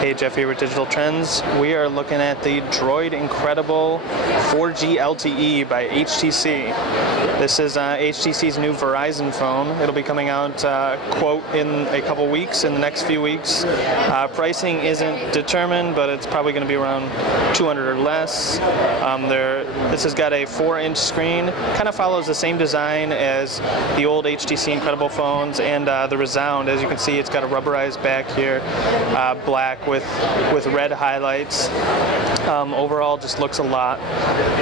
Hey, Jeff here with Digital Trends. We are looking at the Droid Incredible 4G LTE by HTC. This is HTC's new Verizon phone. It'll be coming out, quote, in a couple weeks, in the next few weeks. Pricing isn't determined, but it's probably going to be around $200 or less. This has got a 4-inch screen. Kind of follows the same design as the old HTC Incredible phones and the Resound. As you can see, it's got a rubberized back here, black with red highlights. Overall, just looks a lot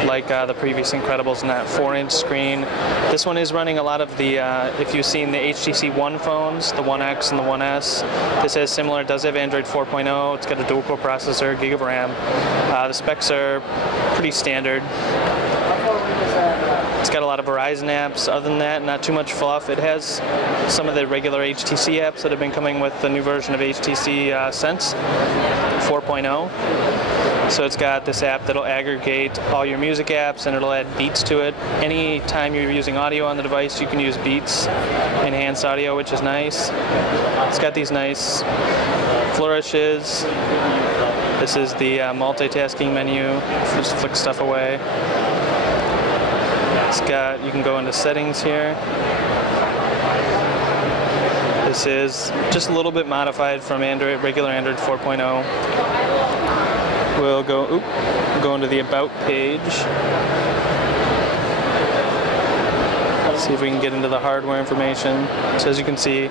like the previous Incredibles in that 4-inch screen. This one is running a lot of the, if you've seen the HTC One phones, the One X and the One S, this is similar. It does have Android 4.0. It's got a dual-core processor, gig of RAM. The specs are pretty standard. It's got a lot of Verizon apps. Other than that, not too much fluff. It has some of the regular HTC apps that have been coming with the new version of HTC Sense 4.0. So it's got this app that'll aggregate all your music apps and it'll add Beats to it. Anytime you're using audio on the device, you can use Beats enhanced audio, which is nice. It's got these nice flourishes. This is the multitasking menu. Just flick stuff away. It's got, you can go into settings here. This is just a little bit modified from Android, regular Android 4.0. We'll go into the About page. Let's see if we can get into the hardware information. So as you can see,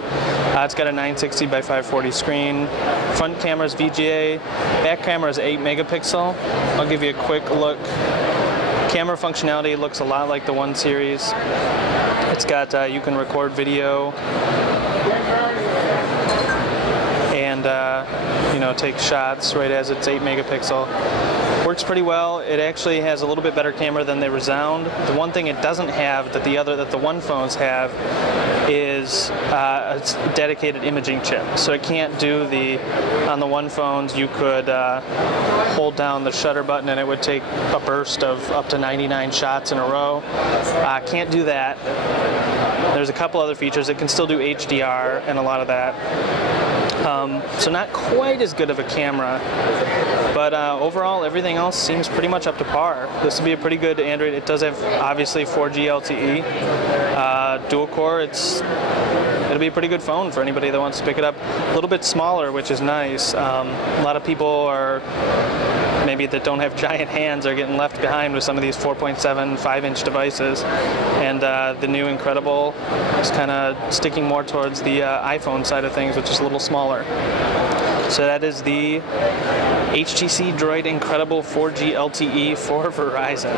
it's got a 960 by 540 screen. Front camera is VGA. Back camera is 8 megapixel. I'll give you a quick look. Camera functionality looks a lot like the One series. It's got, you can record video and take shots right as it's 8 megapixel. Works pretty well. It actually has a little bit better camera than the Resound. The one thing it doesn't have that the One phones have is a dedicated imaging chip. So it can't do on the One phones, you could hold down the shutter button and it would take a burst of up to 99 shots in a row. Can't do that. There's a couple other features. It can still do HDR and a lot of that. So not quite as good of a camera, but overall everything else seems pretty much up to par. This would be a pretty good Android. It does have obviously 4G LTE, dual core. It'll be a pretty good phone for anybody that wants to pick it up. A little bit smaller, which is nice. A lot of people that don't have giant hands are getting left behind with some of these 4.7, 5-inch devices. And the new Incredible is kind of sticking more towards the iPhone side of things, which is a little smaller. So that is the HTC Droid Incredible 4G LTE for Verizon.